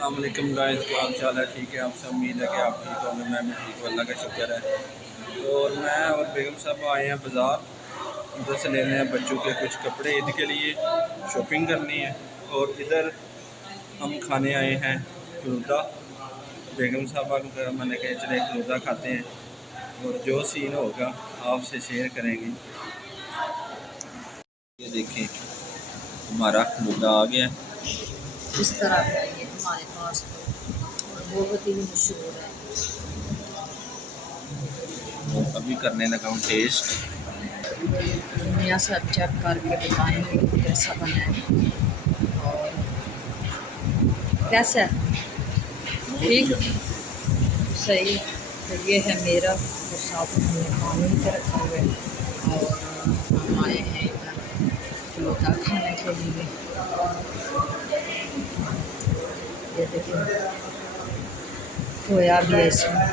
अस्सलाम वालेकुम गाइस, क्या हाल चाल है? ठीक है, आपसे उम्मीद है कि आप ठीक होंगे। मैं भी ठीक हूँ, अल्लाह का शुक्र है। और मैं और बेगम साहब आए हैं बाज़ार, उधर से लेने हैं बच्चों के कुछ कपड़े ईद के लिए, शॉपिंग करनी है। और इधर हम खाने आए हैं फलूदा। बेगम साहबा को मैंने कहा चले फलूदा खाते हैं, और जो सीन होगा आपसे शेयर करेंगे। ये देखें, हमारा फलूदा आ गया। इस तरह का ये हमारे पास और बहुत ही मशहूर है। तो अभी करने लगा हूँ टेस्ट। दुनिया से अब चेक करके बताएंगे कि कैसा बना है और कैसा है। ठीक, सही। तो ये है मेरा, और साथ में हमने पानी के रखा हुआ है, और हम आए हैं इधर फलूदा खाने के लिए। ये देखिए खोया भी है इसमें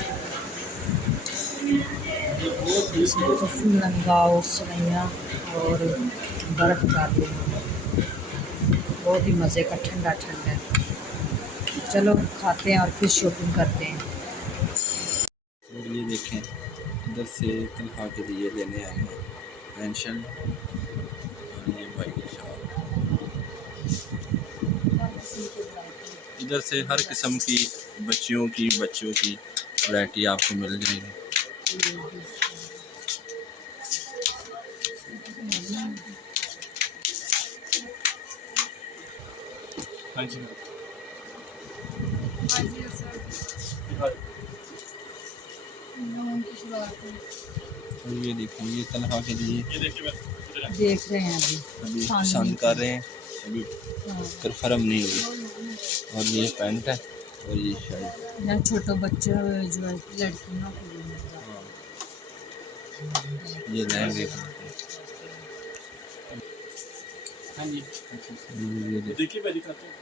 कुफू लंगाओ सवैयाँ और बर्फ़ डाली, बहुत ही मज़े का ठंडा ठंडा है। चलो खाते हैं और फिर शॉपिंग करते हैं। और ये देखें, इधर से तनख्वाह के लिए लेने आए हैं पेंशन, और ये भाई की शॉप। इधर से हर किस्म की बच्चों की वैरायटी आपको मिल जाएगी। और ये देखें, ये तनख्वाह के लिए देख रहे हैं अभी पसंद कर रहे हैं, अभी कन्फर्म नहीं हुई। और ये पैंट है और ये शर्ट। यहाँ छोटे बच्चे जो है लड़कियों के लिए ये लहंगे। हाँ जी, ये देखिए मैं दिखाता हूँ।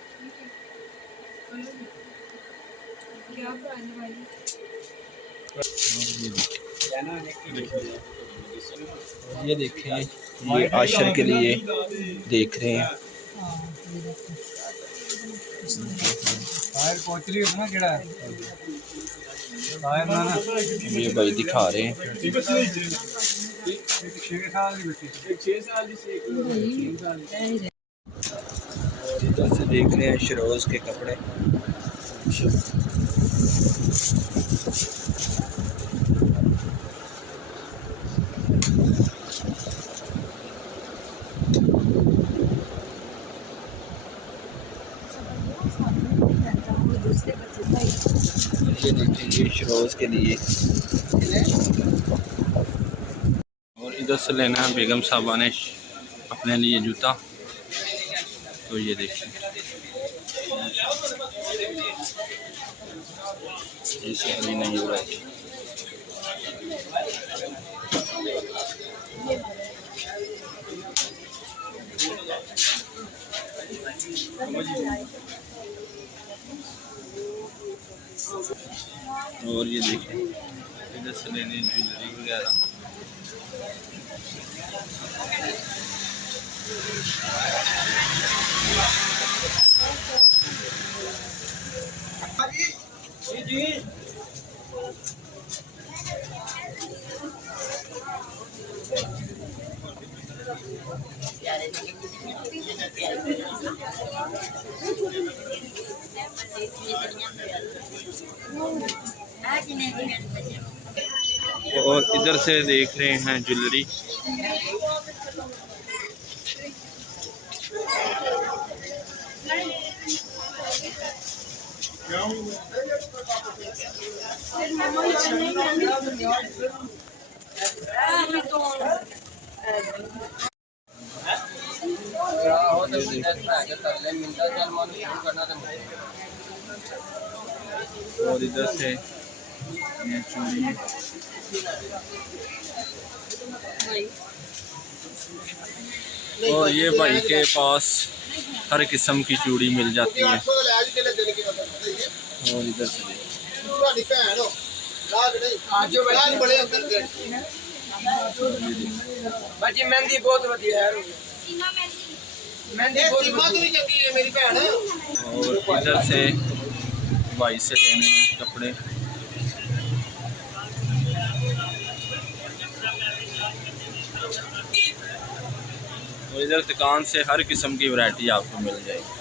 ये देखें, ये आशर के लिए देख रहे हैं। ये भाई दिखा रहे हैं। इधर से देख रहे हैं शरोज के कपड़े। ये देखें, ये शरोज के लिए। और इधर से लेना है बेगम साहबा ने अपने लिए जूता। तो ये देखें, ये सब भी नहीं हो रहा है। और ये देखें, इधर से लेने ज्वेलरी वगैरह। और इधर से देख रहे हैं ज्वेलरी। और इधर से ये चूड़ी, और ये भाई के पास हर किस्म की चूड़ी मिल जाती है। और इधर से मेहंदी बहुत बढ़िया है। और इधर से भाई से लेने हैं कपड़े। तो इधर दुकान से हर किस्म की वैरायटी आपको मिल जाएगी।